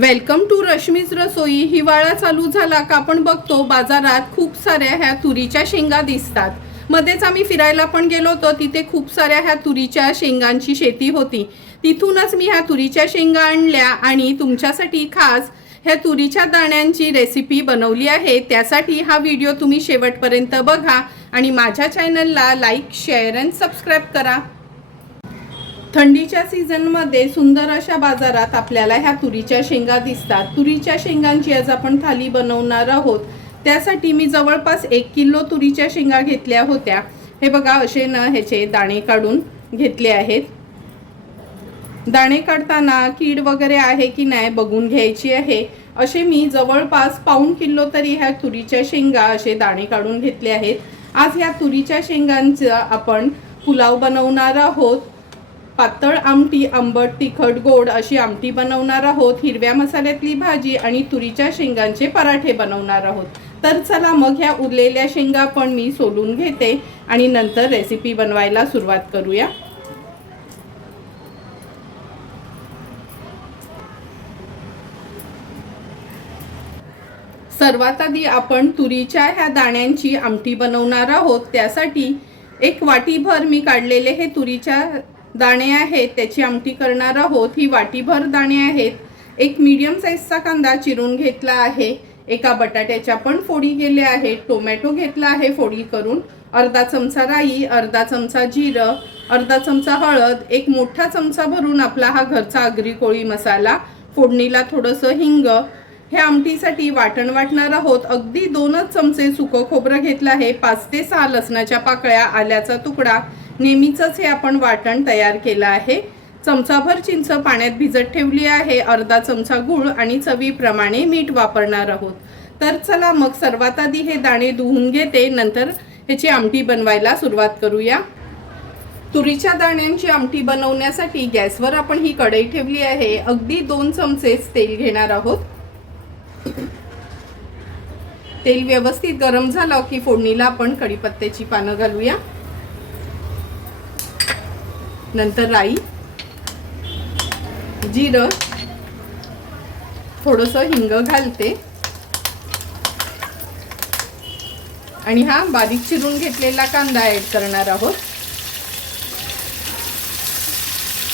Welcome to Rashmi's रसोई। हिवाळा चालू झाला का आपण बघतो बाजारात खूप साऱ्या ह्या तुरीच्या शेंगा दिसतात। मध्येच आम्ही फिरायला पण गेलो होतो, तिथे खूप साऱ्या ह्या तुरीच्या शेंगांची शेती होती। तिथूनच मी ह्या तुरीच्या शेंगा आणल्या आणि तुमच्यासाठी खास ह्या तुरीच्या दाण्यांची रेसिपी बनवली आहे। त्यासाठी हा व्हिडिओ तुम्ही शेवटपर्यंत बघा आणि माझ्या चॅनलला लाईक, शेअर आणि सबस्क्राइब करा। थंडीच्या सीझनमध्ये सुंदर अशा बाजारात आपल्याला ह्या तुरीच्या शेंगा दिसतात। तुरीच्या शेंगांची आज आपण थाली बनवणार आहोत। त्यासाठी मी जवळपास 1 किलो तुरीच्या शेंगा घेतल्या होत्या। हे बघा, असे ना ह्याचे दाणे काढून घेतले आहेत। दाणे काढताना कीड वगैरे आहे की नाही बघून घ्यायची आहे। असे मी जवळपास पाऊण किलो तरी ह्या तुरीच्या शेंगा असे दाणे काढून घेतले आहेत। आज ह्या तुरीच्या शेंगांचा आपण पुलाव बनवणार आहोत। पातळ आमटी, आंबट, तिखट, गोड अशी आमटी बनवणार आहोत। हिरव्या मसाल्यातली भाजी आणि तुरीच्या शेंगांचे पराठे बनवणार आहोत। तर चला मग ह्या उरलेल्या शेंगा पण मी सोलून घेते आणि नंतर रेसिपी बनवायला सुरुवात करूया। सर्वात आधी आपण तुरीच्या ह्या दाण्यांची आमटी बनवणार आहोत। त्यासाठी 1 वाटीभर मी काढलेले हे तुरीच्या दाणे आहेत, त्याची आमटी करणार आहोत। ही वाटीभर दाणे आहेत। 1 मीडियम साईजचा कांदा चिरून घेतला आहे। एका बटाट्याच्या पण फोडी केल्या आहेत। टोमॅटो घेतला आहे फोडी करून। अर्धा चमचा राई, अर्धा चमचा जिरं, अर्धा चमचा हळद, 1 मोठा चमचा भरून आपला हा घरचा आगरी कोळी मसाला, फोडणीला थोडंसं हिंग। हे आमटीसाठी वाटण वाटणार आहोत। अगदी 2च चमचे सुकं खोबरं घेतलं आहे। 5 ते 6 लसणाच्या पाकळ्या, आल्याचा तुकडा, नेहमीचंच हे आपण वाटण तयार केलं आहे। चमचाभर चिंच पाण्यात भिजत ठेवली आहे। अर्धा चमचा गूळ आणि चवीप्रमाणे मीठ वापरणार आहोत। तर चला मग सर्वात आधी हे दाणे धुवून घेते, नंतर ह्याची आमटी बनवायला सुरुवात करूया। तुरीच्या दाण्यांची आमटी बनवण्यासाठी गॅसवर आपण ही कढई ठेवली आहे। अगदी 2 चमचे तेल घेणार आहोत। तेल व्यवस्थित गरम झालं की फोडणीला आपण कढीपत्त्याची पानं घालूया। नंतर राई, जिरं, थोडंसं हिंग घालते आणि हा बारीक चिरून घेतलेला कांदा ऍड करणार आहोत।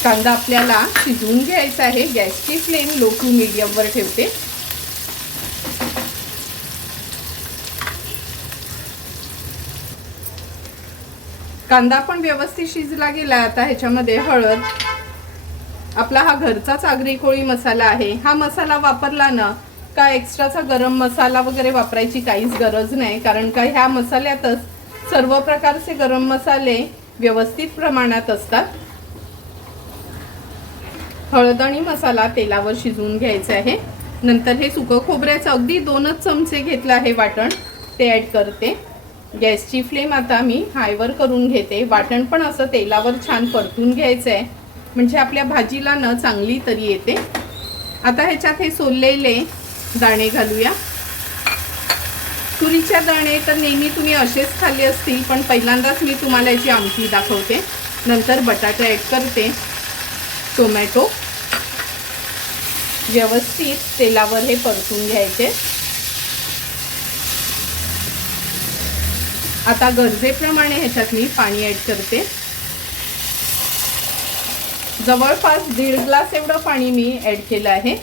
कांदा आपल्याला शिजवून घ्यायचा आहे। गॅसची फ्लेम लो टू मीडियम वर ठेवते। कांदा पण व्यवस्थित शिजला गेला। आता ह्याच्यामध्ये हळद, आपला हा घरचाच आगरी कोळी मसाला आहे। हा मसाला वापरला ना का एक्स्ट्राचा गरम मसाला वगैरे वापरायची काहीच गरज नाही, कारण का ह्या मसाल्यातच सर्व प्रकारचे गरम मसाले व्यवस्थित प्रमाणात असतात। हळद आणि मसाला तेलावर शिजवून घ्यायचे आहे। नंतर हे सुकं खोबऱ्याचं अगदी 2च चमचे घेतलं आहे वाटण, ते ऍड करते। गॅसची फ्लेम आता मी हायवर करून घेते। वाटण पण असं तेलावर छान परतून घ्यायचं आहे, म्हणजे आपल्या भाजीला न चांगली तरी येते। आता ह्याच्यात हे सोललेले दाणे घालूया। तुरीच्या दाणे तर नेहमी तुम्ही असेच खाल्ले असतील, पण पहिल्यांदाच मी तुम्हाला याची आमटी दाखवते। नंतर बटाटे ऍड करते, टोमॅटो व्यवस्थित तेलावर हे परतून घ्यायचे। आता गरजेप्रमाणे ह्याच्यात मी पाणी ऍड करते। जवळपास 1.5 ग्लास एवढं पाणी मी ऍड केलं आहे।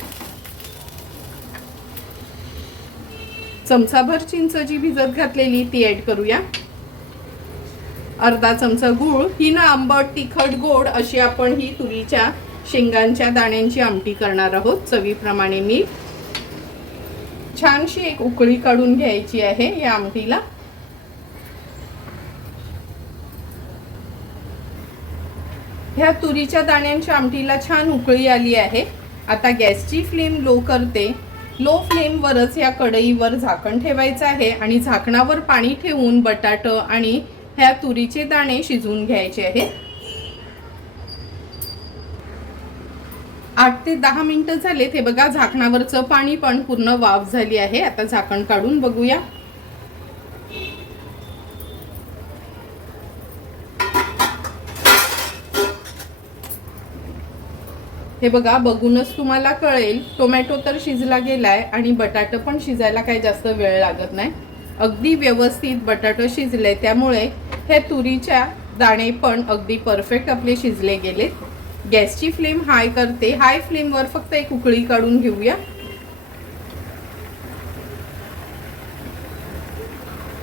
चमचाभर चिंच जी भिजत घातलेली ती ऍड करूया। अर्धा चमचा गूळ। ही ना आंबट, तिखट, गोड अशी आपण ही तुरीच्या शेंगांच्या दाण्यांची आमटी करणार आहोत। चवीप्रमाणे मीठ। छानशी 1 उकळी काढून घ्यायची आहे या आमटीला। ह्या तुरीच्या दाण्यांच्या आमटीला छान उकळी आली आहे। आता गॅसची फ्लेम लो करते। लो फ्लेमवरच या कढईवर झाकण ठेवायचं आहे आणि झाकणावर पाणी ठेवून बटाटा आणि ह्या तुरीचे दाणे शिजवून घ्यायचे आहेत। 8 ते 10 मिनिटं झाले। ते बघा, झाकणावरचं पाणी पण पूर्ण वाफ झाली आहे। आता झाकण काढून बघूया। हे बघा, बघूनच तुम्हाला कळेल टोमॅटो तर शिजला गेलाय आणि बटाटा पण शिजायला काही जास्त वेळ लागत नाही. अगदी व्यवस्थित बटाटा शिजले, त्यामुळे हे तुरीच्या दाणे पण अगदी परफेक्ट आपले शिजले गेलेत. गॅसची फ्लेम हाय करते. हाय फ्लेमवर फक्त एक उकळी काढून घेऊया.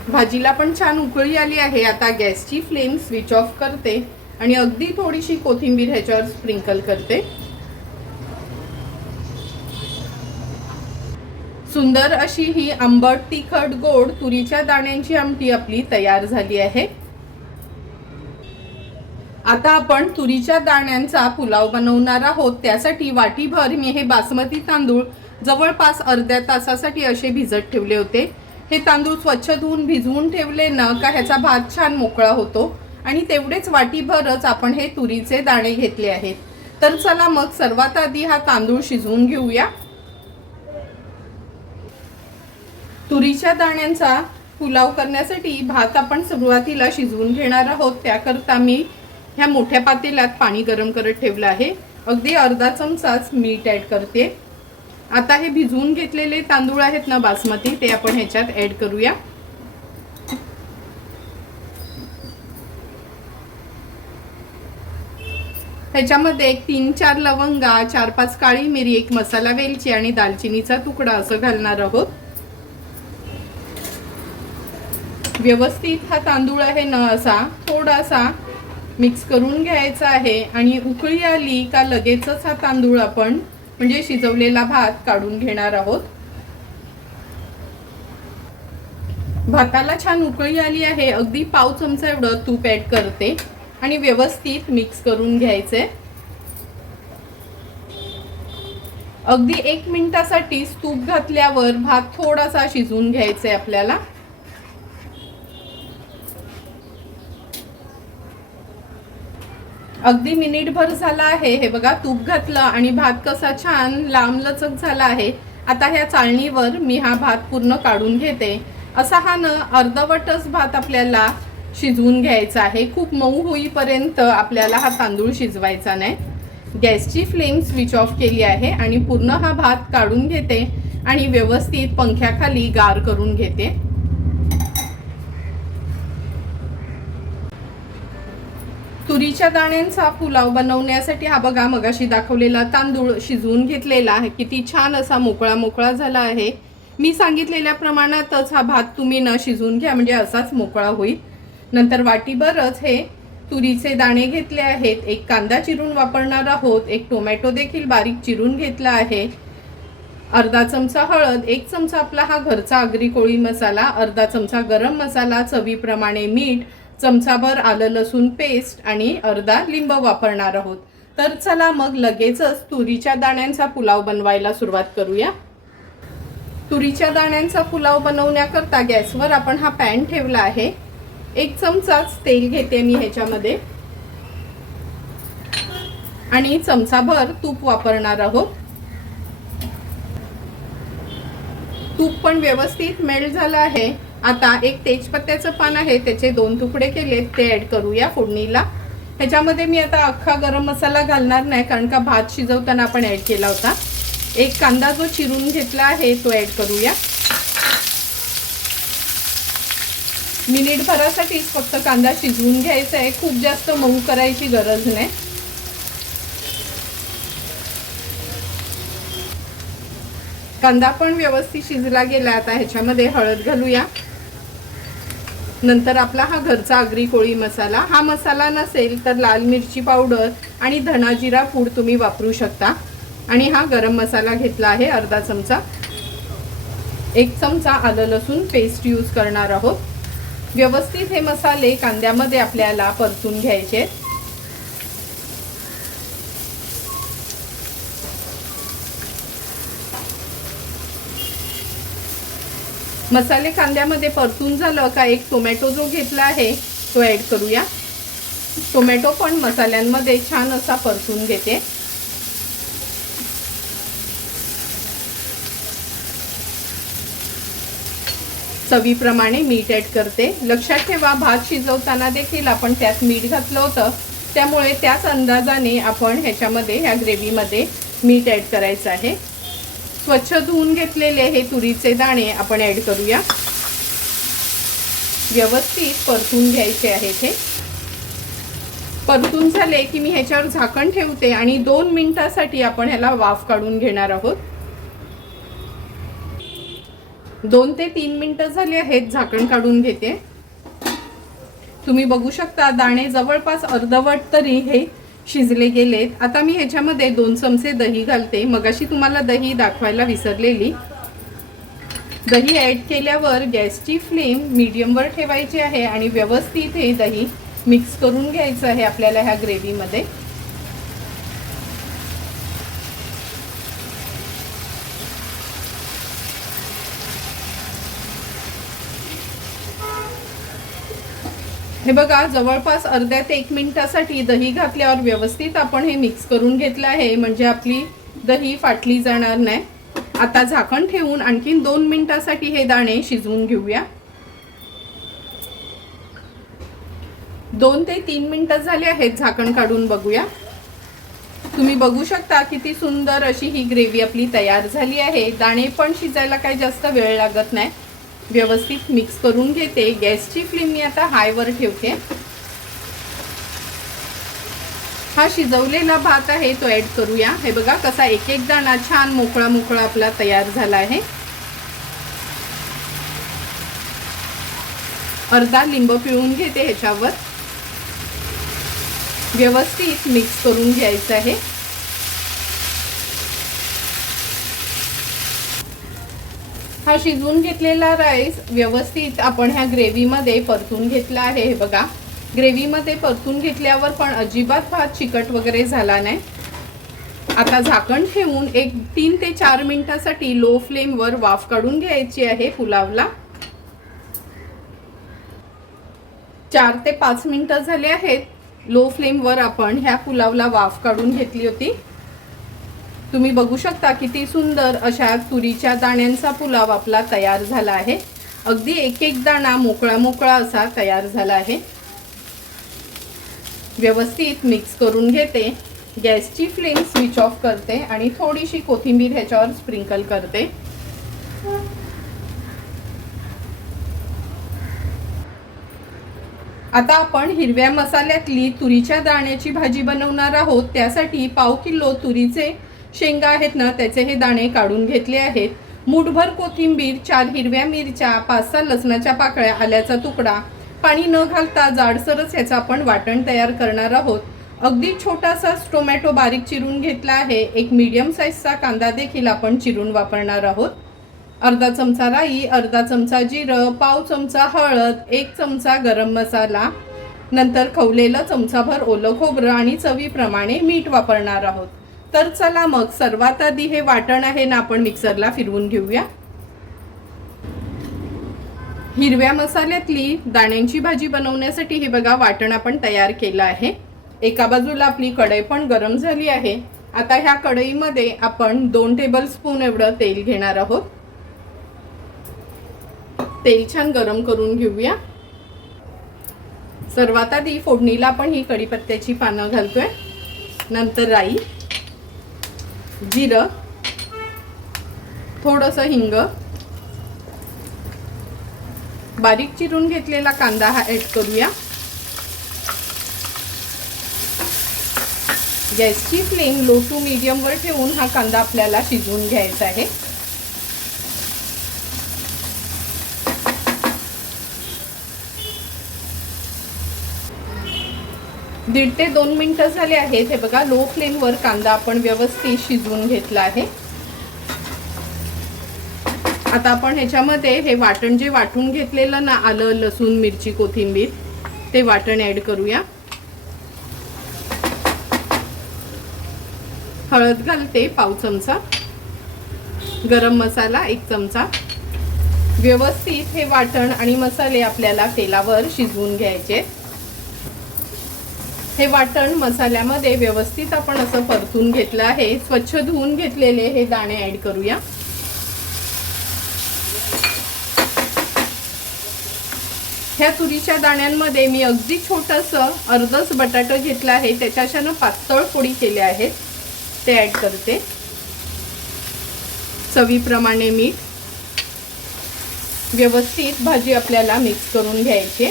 भाजीला पण छान उकळी आली आहे. आता गॅसची फ्लेम स्विच ऑफ करते आणि अगदी थोडीशी कोथिंबीर ह्याच्यावर स्प्रिंकल करते. सुंदर अशी ही आंबट तिखट गोड तुरीच्या दाण्यांची आमटी आपली तयार झाली आहे. आता आपण तुरीच्या दाण्यांचा पुलाव बनवणार आहोत. त्यासाठी वाटीभर मी हे बासमती तांदूळ जवळपास अर्ध्या तासासाठी असे भिजत ठेवले होते. हे तांदूळ स्वच्छ धुवून भिजवून ठेवले ना का ह्याचा भात छान मोकळा होतो. आणि तेवढेच वाटीभरच आपण हे तुरीचे दाणे घेतले आहेत. तर चला मग सर्वात आधी हा तांदूळ शिजवून घेऊया. तुरीच्या दाण्यांचा पुलाव करण्यासाठी भात आपण सुरुवातीला शिजवून घेणार आहोत. त्याकरता मी ह्या मोठ्या पातेल्यात पाणी गरम करत ठेवलं आहे. अगदी अर्धा चमचाच मीठ ॲड करते. आता हे भिजवून घेतलेले तांदूळ आहेत ना बासमती, ते आपण ह्याच्यात ॲड करूया. ह्याच्यामध्ये एक 3-4 लवंगा, 4-5 काळी मिरी, एक मसाला वेलची आणि दालचिनीचा तुकडा असं घालणार आहोत. व्यवस्थित हा तांदूळ आहे ना असा थोडासा मिक्स करून घ्यायचा आहे. आणि उकळी आली का लगेचच हा तांदूळ आपण म्हणजे शिजवलेला भात काढून घेणार आहोत. भाताला छान उकळी आली आहे. अगदी पाव चमचा एवढं तूप ॲड करते आणि व्यवस्थित मिक्स करून घ्यायचे. अगदी 1 मिनिटासाठी तूप घातल्यावर भात थोडासा शिजवून घ्यायचा आपल्याला. अगदी मिनिटभर झाला आहे. हे बघा, तूप घातलं आणि भात कसा छान लांबलचक झाला आहे. आता ह्या चाळणीवर मी हा भात पूर्ण काढून घेते. असा हा न अर्धवटच भात आपल्याला शिजवून घ्यायचा आहे. खूप मऊ होईपर्यंत आपल्याला हा तांदूळ शिजवायचा नाही. गॅसची फ्लेम स्विच ऑफ केली आहे आणि पूर्ण हा भात काढून घेते आणि व्यवस्थित पंख्याखाली गार करून घेते. तुरीच्या दाण्यांचा पुलाव बनवण्यासाठी हा बघा मगाशी दाखवलेला तांदूळ शिजवून घेतलेला आहे. किती छान असा मोकळा मोकळा झाला आहे. मी सांगितलेल्या प्रमाणातच हा भात तुम्ही न शिजवून घ्या, म्हणजे असाच मोकळा होईल. नंतर वाटीभरच हे तुरीचे दाणे घेतले आहेत. एक कांदा चिरून वापरणार आहोत. एक टोमॅटो देखील बारीक चिरून घेतला आहे. अर्धा चमचा हळद, 1 चमचा आपला हा घरचा आगरी कोळी मसाला, अर्धा चमचा गरम मसाला, चवीप्रमाणे मीठ, चमचाभर आलं लसूण पेस्ट आणि अर्धा लिंब वापरणार आहोत. तर चला मग लगेचच तुरीच्या दाण्यांचा पुलाव बनवायला सुरुवात करूया. तुरीच्या दाण्यांचा पुलाव बनवण्याकरता गॅसवर आपण हा पॅन ठेवला आहे. 1 चमचाच तेल घेते मी ह्याच्यामध्ये आणि चमचाभर तूप वापरणार आहोत. तूप पण व्यवस्थित मेल्ट झालं आहे. आता एक तेजपत्त्याचं पान आहे, त्याचे 2 तुकडे केलेत, ते ॲड करूया फोडणीला. ह्याच्यामध्ये मी आता अख्खा गरम मसाला घालणार नाही, कारण का भात शिजवताना आपण ॲड केला होता. एक कांदा जो चिरून घेतला आहे तो ॲड करूया. मिनिटभरासाठीच फक्त कांदा शिजवून घ्यायचा आहे. खूप जास्त मऊ करायची गरज नाही. कांदा पण व्यवस्थित शिजला गेला. आता ह्याच्यामध्ये हळद घालूया. नंतर आपला हा घरचा आगरी कोळी मसाला. हा मसाला नसेल तर लाल मिरची पावडर आणि धना जिरा पूड तुम्ही वापरू शकता. आणि हा गरम मसाला घेतला आहे अर्धा चमचा. 1 चमचा आलं लसूण पेस्ट यूज करणार आहोत. व्यवस्थित हे मसाले कांद्यामध्ये आपल्याला परतून घ्यायचे. मसाले कांद्यामध्ये परतून झालं का एक टोमॅटो जो घेतला आहे तो ॲड करूया. टोमॅटो पण मसाल्यांमध्ये छान असा परतून घेते. चवीप्रमाणे मीठ ॲड करते. लक्षात ठेवा, भात शिजवताना देखील आपण त्यात मीठ घातलं होतं. त्यामुळे त्याच अंदाजाने आपण ह्याच्यामध्ये ह्या ग्रेव्हीमध्ये मीठ ॲड करायचं आहे। स्वच्छ धुवून घेतलेले हे तुरीचे दाणे आपण ॲड करूया। व्यवस्थित परतून घ्यायचे आहेत। हे परतून झाले की मी ह्याच्यावर झाकण ठेवते आणि 2 मिनिटांसाठी आपण ह्याला वाफ काढून घेणार आहोत। 2 ते 3 मिनिटं झाली आहेत, झाकण काढून घेते। तुम्ही बघू शकता दाणे जवळपास अर्धवट तरी हे शिजले गेलेत। आता मी ह्याच्यामध्ये 2 चमचे दही घालते। मगाशी तुम्हाला दही दाखवायला विसरलेली। दही ॲड केल्यावर गॅसची फ्लेम मीडियमवर ठेवायची आहे आणि व्यवस्थित हे दही मिक्स करून घ्यायचं आहे आपल्याला ह्या ग्रेव्हीमध्ये। हे बघा जवळपास अर्ध्या ते 1 मिनिटासाठी दही घातल्यावर व्यवस्थित आपण हे मिक्स करून घेतलं आहे, म्हणजे आपली दही फाटली जाणार नाही। आता झाकण ठेवून आणखीन 2 मिनिटांसाठी हे दाणे शिजवून घेऊया। 2 ते 3 मिनिटं झाले आहेत, झाकण काढून बघूया। तुम्ही बघू शकता किती सुंदर अशी ही ग्रेव्ही आपली तयार झाली आहे। दाणे पण शिजायला काही जास्त वेळ लागत नाही। व्यवस्थित मिक्स करून घेते। गॅसची फ्लेम मी आता हायवर ठेवते। हा शिजवलेला भात आहे तो ॲड करूया। हे बघा कसा एक एक दाणा छान मोकळा मोकळा आपला तयार झाला आहे। अर्धा लिंबू पिळून घेते ह्याच्यावर। व्यवस्थित मिक्स करून घ्यायचं आहे। हा शिजवून घेतलेला राईस व्यवस्थित आपण ह्या ग्रेव्हीमध्ये परतून घेतला आहे। हे बघा ग्रेव्हीमध्ये परतून घेतल्यावर पण अजिबात भात चिकट वगैरे झाला नाही। आता झाकण ठेवून 3 ते 4 मिनिटांसाठी लो फ्लेमवर वाफ काढून घ्यायची आहे पुलावला। 4 ते 5 मिनिटं झाले आहेत। लो फ्लेमवर आपण ह्या पुलावला वाफ काढून घेतली होती। तुम्ही बघू शकता किती सुंदर अशा तुरीच्या दाण्यांचा पुलाव आपला तयार झाला आहे। अगदी एक एक दाणा मोकळा मोकळा असा तयार झाला आहे। व्यवस्थित मिक्स करून घेते। गॅसची फ्लेम स्विच ऑफ करते आणि थोडीशी कोथिंबीर ह्याच्यावर स्प्रिंकल करते। आता आपण हिरव्या मसाल्यातली तुरीच्या दाण्याची भाजी बनवणार आहोत। त्यासाठी पाव किलो तुरीचे शेंगा आहेत ना, त्याचे हे दाणे काढून घेतले आहेत। मूठभर कोथिंबीर, 4 हिरव्या मिरच्या, 5-6 लसणाच्या पाकळ्या, आल्याचा तुकडा, पाणी न घालता जाडसरच ह्याचं आपण वाटण तयार करणार आहोत। अगदी छोटासा टोमॅटो बारीक चिरून घेतला आहे। एक मीडियम साईजचा कांदा देखील आपण चिरून वापरणार आहोत। अर्धा चमचा राई, अर्धा चमचा जिरं, पाव चमचा हळद, 1 चमचा गरम मसाला, नंतर खवलेलं चमचाभर ओलं खोबरं आणि चवीप्रमाणे मीठ वापरणार आहोत। तर चला मग सर्वात आधी हे वाटण आहे ना आपण मिक्सरला फिरवून घेऊया। हिरव्या मसाल्यातली दाण्यांची भाजी बनवण्यासाठी हे बघा वाटण आपण तयार केलं आहे। एका बाजूला आपली कढई पण गरम झाली आहे। आता ह्या कढईमध्ये आपण 2 टेबलस्पून एवढं तेल घेणार आहोत। तेल छान गरम करून घेऊया। सर्वात आधी फोडणीला आपण ही कढीपत्त्याची पानं घालतोय, नंतर राई, जिरं, थोडंसं हिंग, बारीक चिरून घेतलेला कांदा हा ॲड करूया। गॅसची फ्लेम लो टू मीडियम वर ठेवून हा कांदा आपल्याला शिजवून घ्यायचा आहे। दीड ते 2 मिनिटं झाले आहेत। हे बघा लो फ्लेमवर कांदा आपण व्यवस्थित शिजवून घेतला आहे। आता आपण ह्याच्यामध्ये हे वाटण जे वाटून घेतलेलं ना, आलं, लसूण, मिरची, कोथिंबीर, ते वाटण ॲड करूया। हळद घालते पाव चमचा, गरम मसाला 1 चमचा। व्यवस्थित हे वाटण आणि मसाले आपल्याला तेलावर शिजवून घ्यायचे। हे वाटण मसाल्यामध्ये व्यवस्थित आपण असं परतून घेतलं आहे। स्वच्छ धुवून घेतलेले हे दाणे ॲड करूया। ह्या तुरीच्या दाण्यांमध्ये मी अगदी छोटंसं अर्धच बटाटा घेतला आहे, त्याच्यानं पातळ फोडी केल्या आहेत, ते ॲड करते. चवीप्रमाणे मीठ. व्यवस्थित भाजी आपल्याला मिक्स करून घ्यायची.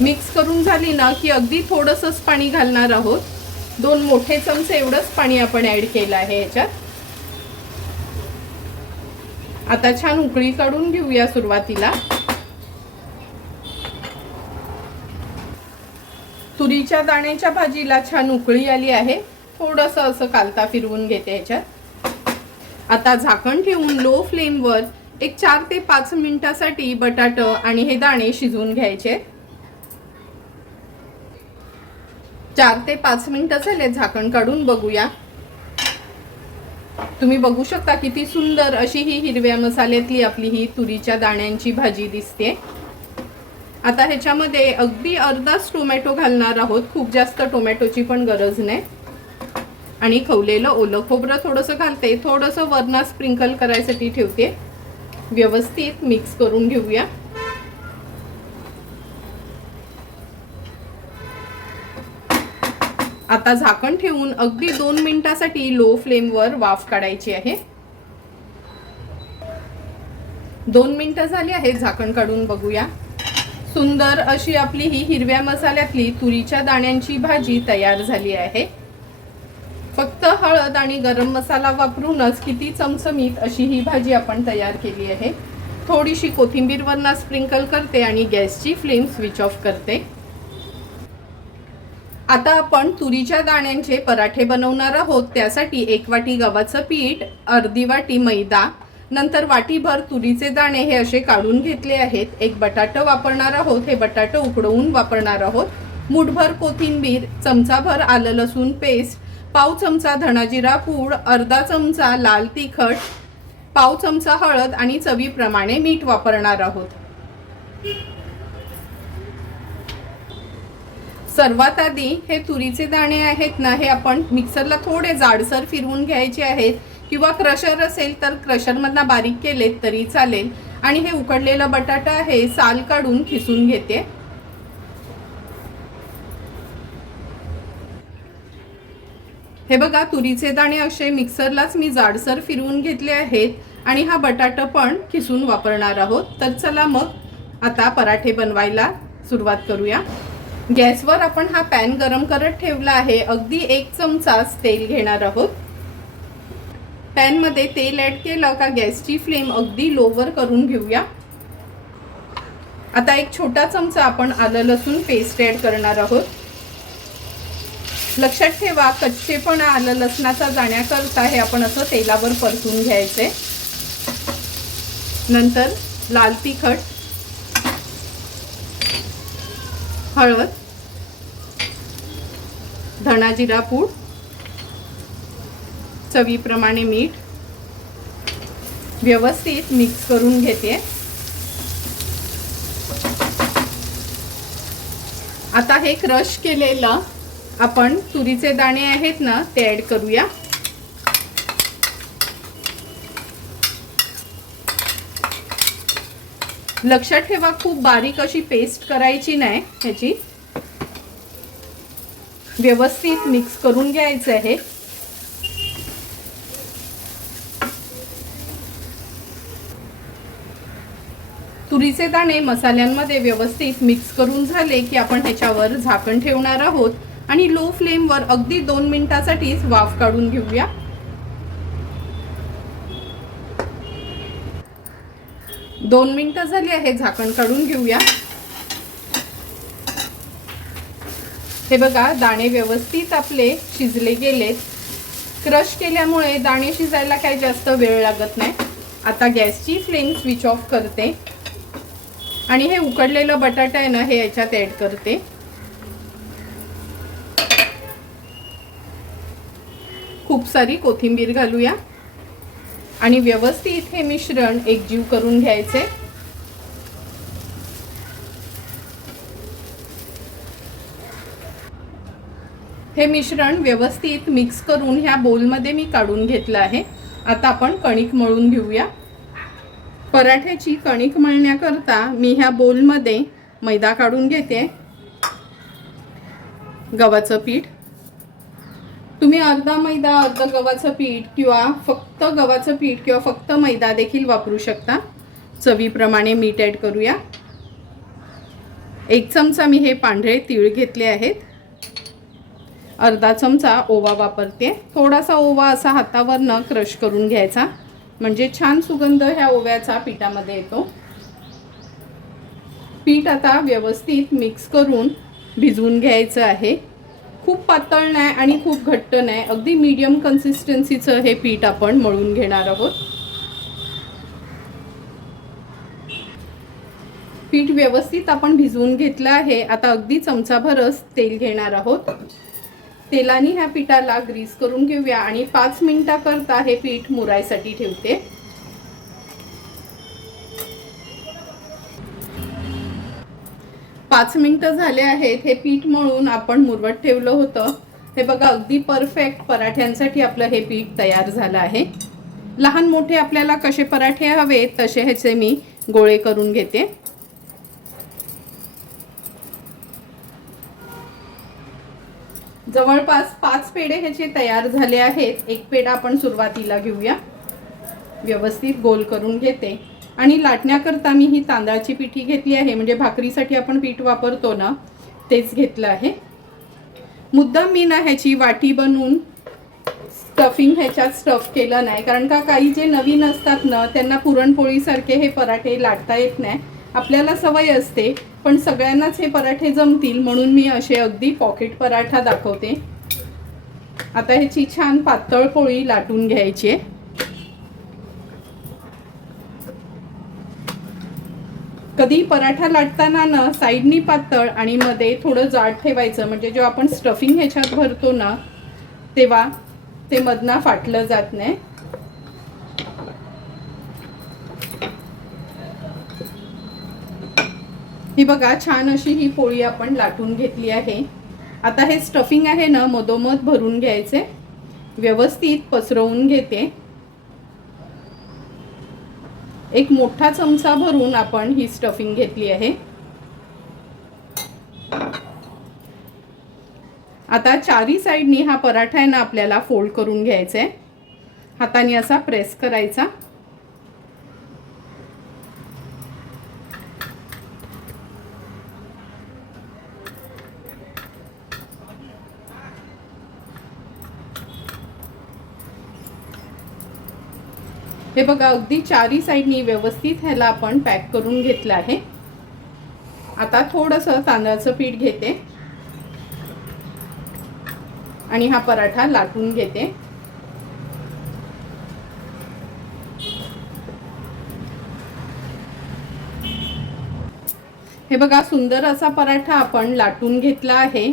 मिक्स करून झाली ना की अगदी थोडंसंच पाणी घालणार आहोत. 2 मोठे चमचे एवढंच पाणी आपण ॲड केलं आहे याच्यात. आता छान उकळी काढून घेऊया सुरुवातीला. तुरीच्या दाण्याच्या भाजीला छान उकळी आली आहे. थोडंसं असं कालता फिरवून घेते याच्यात. आता झाकण ठेवून लो फ्लेमवर एक 4 ते 5 मिनिटासाठी बटाटा आणि हे दाणे शिजवून घ्यायचे. 4 ते 5 मिनिटं झाले, झाकण काढून बघूया. तुम्ही बघू शकता किती सुंदर अशी ही हिरव्या मसाल्यातली आपली ही तुरीच्या दाण्यांची भाजी दिसते. आता ह्याच्यामध्ये अगदी अर्धाच टोमॅटो घालणार आहोत, खूप जास्त टोमॅटोची पण गरज नाही. आणि खवलेलं ओलं खोबरं थोडंसं घालते, थोडंसं वरनं स्प्रिंकल करायसाठी ठेवते. व्यवस्थित मिक्स करून घेऊया. आता झाकण ठेवून अगदी 2 मिनिटासाठी लो फ्लेमवर वाफ काढायची आहे. 2 मिनिटं झाली आहेत, झाकण काढून बघूया. सुंदर अशी आपली ही हिरव्या मसाल्यातली तुरीच्या दाण्यांची भाजी तयार झाली आहे. फक्त हळद आणि गरम मसाला वापरूनच किती चमचमीत अशी ही भाजी आपण तयार केली आहे. थोडीशी कोथिंबीर वरनं स्प्रिंकल करते आणि गॅसची फ्लेम स्विच ऑफ करते. आता आपण तुरीच्या दाण्यांचे पराठे बनवणार आहोत. त्यासाठी 1 वाटी गव्हाचं पीठ, अर्धी वाटी मैदा, नंतर वाटीभर तुरीचे दाणे हे असे काढून घेतले आहेत. 1 बटाटा वापरणार आहोत, हे बटाटा उकडवून वापरणार आहोत. मूठभर कोथिंबीर, चमचाभर आलं लसूण पेस्ट, पाव चमचा धणाजिरा पूड, अर्धा चमचा लाल तिखट, पाव चमचा हळद आणि चवीप्रमाणे मीठ वापरणार आहोत. सर्वात आधी हे तुरीचे दाणे आहेत ना, हे आपण मिक्सरला थोडे जाडसर फिरवून घ्यायचे आहेत, किंवा क्रशर असेल तर क्रशरमधनं बारीक केलेत तरी चालेल. आणि हे उकडलेला बटाटा आहे, साल काढून खिसून घेते. हे बघा, तुरीचे दाणे असे मिक्सरलाच मी जाडसर फिरवून घेतले आहेत आणि हा बटाटा पण खिसून वापरणार आहोत. तर चला मग आता पराठे बनवायला सुरुवात करूया. गॅसवर आपण हा पॅन गरम करत ठेवला आहे. अगदी 1 चमचाच तेल घेणार आहोत. पॅनमध्ये तेल ॲड केलं का गॅसची फ्लेम अगदी लोवर करून घेऊया. आता 1 छोटा चमचा आपण आलं लसूण पेस्ट ॲड करणार आहोत. लक्षात ठेवा, कच्चेपणा आलं लसणाचा जाण्याकरता हे आपण असं तेलावर परतून घ्यायचे. नंतर लाल तिखट, हळद, धणाजिरा पूड, चवीप्रमाणे मीठ व्यवस्थित मिक्स करून घेते. आता हे क्रश केलेलं आपण तुरीचे दाणे आहेत ना, ते ॲड करूया. लक्षात ठेवा, खूप बारीक अशी पेस्ट करायची नाही ह्याची. व्यवस्थित मिक्स करून घ्यायचं आहे. तुरीचे दाणे मसाल्यांमध्ये व्यवस्थित मिक्स करून झाले की आपण ह्याच्यावर झाकण ठेवणार आहोत आणि लो फ्लेमवर अगदी 2 मिनिटासाठीच वाफ काढून घेऊया. दोन मिनिटं झाली आहे, झाकण काढून घेऊया. हे बघा, दाणे व्यवस्थित आपले शिजले गेलेत. क्रश केल्यामुळे दाणे शिजायला काही जास्त वेळ लागत नाही. आता गॅसची फ्लेम स्विच ऑफ करते आणि हे उकडलेलं बटाटा आहे ना, हे याच्यात ॲड करते. खूप सारी कोथिंबीर घालूया आणि व्यवस्थित हे मिश्रण एकजीव करून घ्यायचे. हे मिश्रण व्यवस्थित मिक्स करून ह्या बोलमध्ये मी काढून घेतलं आहे. आता आपण कणिक मळून घेऊया। पराठ्याची कणिक मळण्याकरता मी ह्या बोलमध्ये मैदा काढून घेते, गव्हाचं पीठ। तुम्ही अर्धा मैदा अर्धा गव्हाचं पीठ किंवा फक्त गव्हाचं पीठ किंवा फक्त मैदा देखील वापरू शकता। चवीप्रमाणे मीठ ॲड करूया। 1 चमचा मी हे पांढरे तीळ घेतले आहेत। अर्धा चमचा ओवा वापरते। थोडासा ओवा असा हातावरनं क्रश करून घ्यायचा, म्हणजे छान सुगंध ह्या ओव्याचा पिठामध्ये येतो। पीठ आता व्यवस्थित मिक्स करून भिजवून घ्यायचं आहे। खूप पातळ नाही आणि खूप घट्ट नाही, अगदी मीडियम कन्सिस्टन्सीचं हे पीठ आपण मळून घेणार आहोत। पीठ व्यवस्थित आपण भिजवून घेतलं आहे। आता अगदी चमचाभरच तेल घेणार आहोत। तेलाने ह्या पिठाला ग्रीस करून घेऊया आणि 5 मिनिटाकरता हे पीठ मुरायसाठी ठेवते। 5 मिनिटं झाले आहेत। हे पीठ मळून आपण मुरवत ठेवलं होतं। हे बघा, अगदी परफेक्ट पराठ्यांसाठी आपलं हे पीठ तयार झालं आहे। लहान मोठे आपल्याला कसे पराठे हवे तसे ह्याचे मी गोळे करून घेते। जवळपास 5 पेढे ह्याचे तयार झाले आहेत। एक पेढा आपण सुरुवातीला घेऊया, व्यवस्थित गोल करून घेते आणि लाटण्याकरता मी ही तांदळाची पिठी घेतली आहे, म्हणजे भाकरीसाठी आपण पीठ वापरतो ना तेच घेतलं आहे। मुद्दाम मी ना ह्याची वाटी बनवून स्टफिंग ह्याच्यात स्टफ केलं नाही, कारण का काही जे नवीन असतात ना त्यांना पुरणपोळीसारखे हे पराठे लाटता येत नाही। आपल्याला सवय असते, पण सगळ्यांनाच हे पराठे जमतील म्हणून मी असे अगदी पॉकेट पराठा दाखवते। आता ह्याची छान पातळ पोळी लाटून घ्यायची आहे। कधी पराठा लाटताना ना साईडनी पातळ आणि मध्ये थोडं जाड ठेवायचं, म्हणजे जेव्हा आपण स्टफिंग ह्याच्यात भरतो ना तेव्हा ते मधना फाटलं जात नाही। ही बघा, छान अशी ही पोळी आपण लाटून घेतली आहे। आता हे स्टफिंग आहे ना मधोमध भरून घ्यायचे, व्यवस्थित पसरवून घेते। एक मोठा चमचा भरून आपण ही स्टफिंग घेतली आहे। आता चारी साइडनी हा पराठा आहे ना आपल्याला फोल्ड करून घ्यायचा आहे। हाताने असा प्रेस करायचा। हे बघा, अगदी चारी साइडनी व्यवस्थित ह्याला आपण पॅक करून घेतलं आहे। आता थोडंसं तांदळाचं पीठ घेते आणि हा पराठा लाटून घेते। हे बघा, सुंदर असा पराठा आपण लाटून घेतला आहे।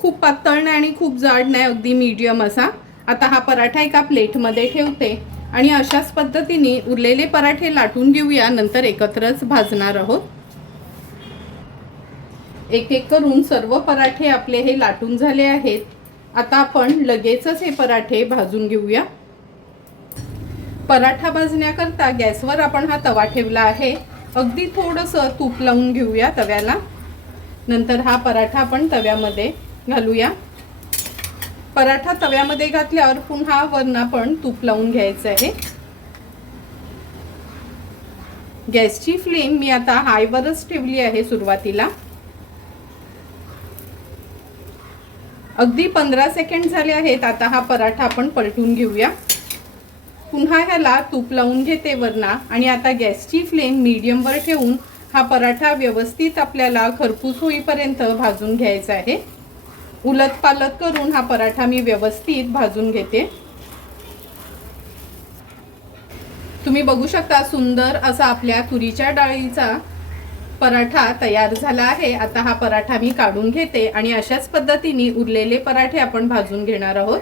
खूप पातळ नाही आणि खूप जाड नाही, अगदी मीडियम असा। आता हा पराठा एका प्लेटमध्ये ठेवते आणि अशाच पद्धतीने उरलेले पराठे लाटून घेऊया, नंतर एकत्रच भाजणार आहोत। एक एक करून सर्व पराठे आपले हे लाटून झाले आहेत। आता आपण लगेचच हे पराठे भाजून घेऊया। पराठा भाजण्याकरता गॅसवर आपण हा तवा ठेवला आहे। अगदी थोडंसं तूप लावून घेऊया तव्याला, नंतर हा पराठा आपण तव्यामध्ये घालूया। पराठा तव्यामध्ये घातल्यावर पुन्हा वरून आपण तूप लावून घ्यायचं आहे। गॅसची फ्लेम मी आता हायवरच ठेवली आहे सुरुवातीला। अगदी 15 सेकंड झाले आहेत। आता हा पराठा आपण पलटून घेऊया। पुन्हा ह्याला तूप लावून घेते वरना आणि आता गॅसची फ्लेम मीडियमवर ठेवून हा पराठा व्यवस्थित आपल्याला खरपूस होईपर्यंत भाजून घ्यायचा आहे। उलट पालट करून हा पराठा मी व्यवस्थित भाजून घेते। तुम्ही बघू शकता, सुंदर असा आपल्या तुरीच्या डाळीचा पराठा तयार झाला आहे। आता हा पराठा मी काढून घेते आणि अशाच पद्धतीने उरलेले पराठे आपण भाजून घेणार आहोत।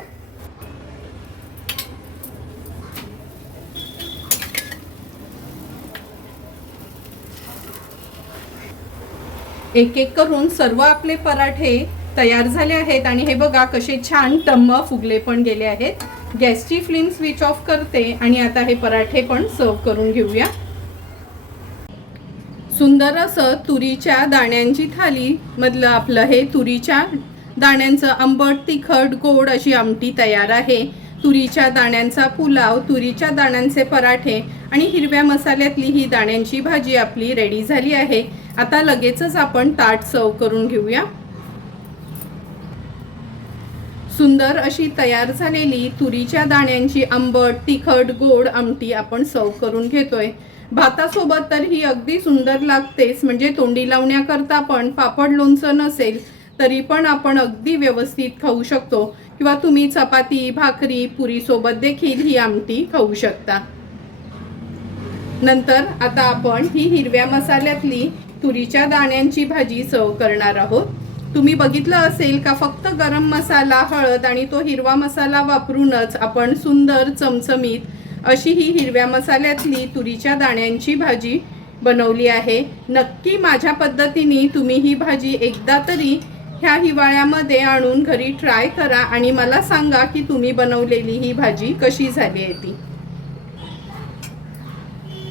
एक एक करून सर्व आपले पराठे तयार झाले आहेत आणि हे बघा कसे छान टम्म फुगले पण गेले आहेत। गॅसची फ्लेम स्विच ऑफ करते आणि आता हे पराठे पण सर्व करून घेऊया। सुंदर असं तुरीच्या दाण्यांची थाली मधलं आपलं हे तुरीच्या दाण्यांचं आंबट तिखट गोड अशी आमटी तयार आहे। तुरीच्या दाण्यांचा पुलाव, तुरीच्या दाण्यांचे पराठे आणि हिरव्या मसाल्यातली ही दाण्यांची भाजी आपली रेडी झाली आहे। आता लगेचच आपण ताट सर्व करून घेऊया। सुंदर अशी तयार झालेली तुरीच्या दाण्यांची आंबट तिखट गोड आमटी आपण सर्व करून घेतोय। भातासोबत तर ही अगदी सुंदर लागतेच, म्हणजे तोंडी लावण्याकरता पण पापड लोणचं नसेल तरी पण आपण अगदी व्यवस्थित खाऊ शकतो, किंवा तुम्ही चपाती भाकरी पुरी सोबत देखील ही आमटी खाऊ शकता। नंतर आता आपण ही हिरव्या मसाल्यातली तुरीच्या दाण्यांची भाजी सर्व करणार आहोत। तुम्ही बघितलं असेल का फक्त गरम मसाला, हळद आणि तो हिरवा मसाला वापरूनच आपण सुंदर चमचमीत अशी ही हिरव्या मसाल्यातली तुरीच्या दाण्यांची भाजी बनवली आहे। नक्की माझ्या पद्धतीने तुम्ही ही भाजी एकदा तरी ह्या हिवाळ्यामध्ये आणून घरी ट्राय करा आणि मला सांगा की तुम्ही बनवलेली ही भाजी कशी झाली आहे ती।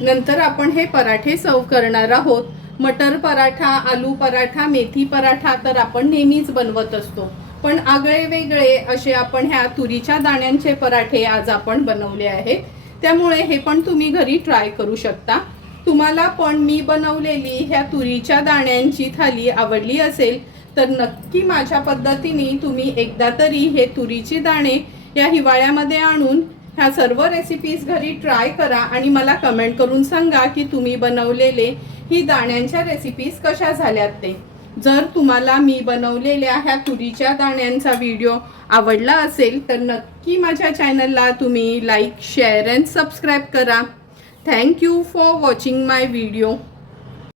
नंतर आपण हे पराठे सर्व करणार आहोत। मटर पराठा, आलू पराठा, मेथी पराठा तर आपण नेहमीच बनवत असतो, पण आगळे वेगळे असे आपण ह्या तुरीच्या दाण्यांचे पराठे आज आपण बनवले आहेत। त्यामुळे हे पण तुम्ही घरी ट्राय करू शकता। तुम्हाला पण मी बनवलेली ह्या तुरीच्या दाण्यांची थाली आवडली असेल तर नक्की माझ्या पद्धतीने तुम्ही एकदा तरी हे तुरीचे दाणे या हिवाळ्यामध्ये आणून ह्या सर्व रेसिपीज घरी ट्राय करा आणि मला कमेंट करून सांगा की तुम्ही बनवलेले ही दाण्यांच्या रेसिपीज कशा झाल्यात ते। जर तुम्हाला मी बनवलेल्या ह्या तुरीच्या दाण्यांचा व्हिडिओ आवडला असेल तर नक्की माझ्या चॅनलला तुम्ही लाईक शेअर अँड सबस्क्राईब करा। Thank you for watching my video.